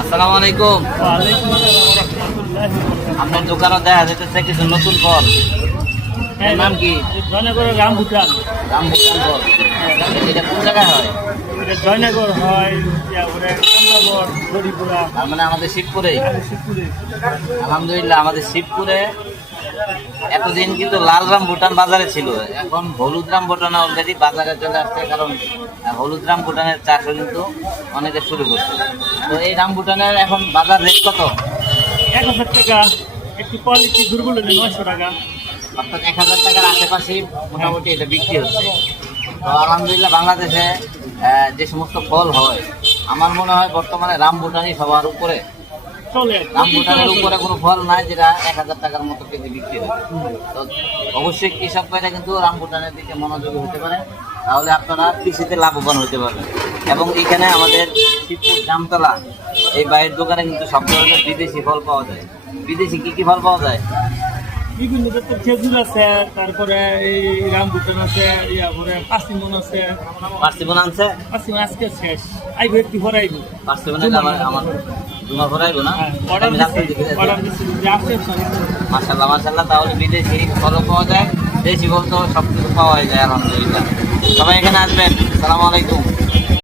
আসসালামু আলাইকুম। ওয়ালাইকুম আসসালাম ওয়া রাহমাতুল্লাহি ওয়া বারাকাতুহু। আপনার দোকানে দেখা যাইতেছে কিছু নতুন ফল। এর নাম কি? জয়নগর রামভুটান। রামবুটান ফল। এটা কোন জায়গায় হয়? এটা জয়নগর হয়, তারপরে কামরাগড়, হরিপুরা, তার মানে আমাদের শিবপুরে। শিবপুরে। আলহামদুলিল্লাহ, আমাদের শিবপুরে এতদিন কিন্তু লাল রামবুটান বাজারে ছিল, এখন হলুদ রামবুটান অলরেডি বাজারে চলে আসছে, কারণ হলুদ রামবুটানের চাষও কিন্তু অনেকে শুরু করছে। তো এই রামবুটানের এখন বাজার রেট কত? 1000 টাকা, একটু কোয়ালিটি দুর্বল হলে 900 টাকা। অর্থাৎ 1000 টাকার আশেপাশেই মোটামুটি এটা বিক্রি হচ্ছে। তো আলহামদুলিল্লাহ, বাংলাদেশে যে সমস্ত ফল হয়, আমার মনে হয় বর্তমানে রামবুটানই সবার উপরে। চলে রামবুটানের উপরে কোনো ফল নাই যেটা 1000 টাকার মতো কেজি বিক্রি হয়। তো অবশ্যই কৃষক ভাইরা কিন্তু রামবুটানের দিকে মনোযোগী হতে পারে, তাহলে আপনারা কৃষিতে লাভবান হতে পারবেন। এবং এখানে আমাদের শিবপুর জামতলা এই বাইরের দোকানে কিন্তু সব ধরনের বিদেশি ফল পাওয়া যায়। বিদেশি কি কি ফল পাওয়া যায়? বিভিন্ন জাতের খেজুর আছে, তারপরে এই রামভুটান আছে, তারপরে পার্সিমন আছে। পার্সিমন আনছে? পার্সিমন আজকে শেষ, আইব একটু পরে আইব। পার্সিমনের আমার জুমা ভরাইবো না? অর্ডার আমি রাস্তা দিকে যাচ্ছি। অর্ডার দিচ্ছি যে আসছে মাশাল্লাহ মাশাল্লাহ, তাহলে বিদেশি ফলও পাওয়া যায়, দেশি ফল তো সব কিছু পাওয়া যায় আলহামদুলিল্লাহ। সবাই এখানে আসবেন। আসসালামু আলাইকুম।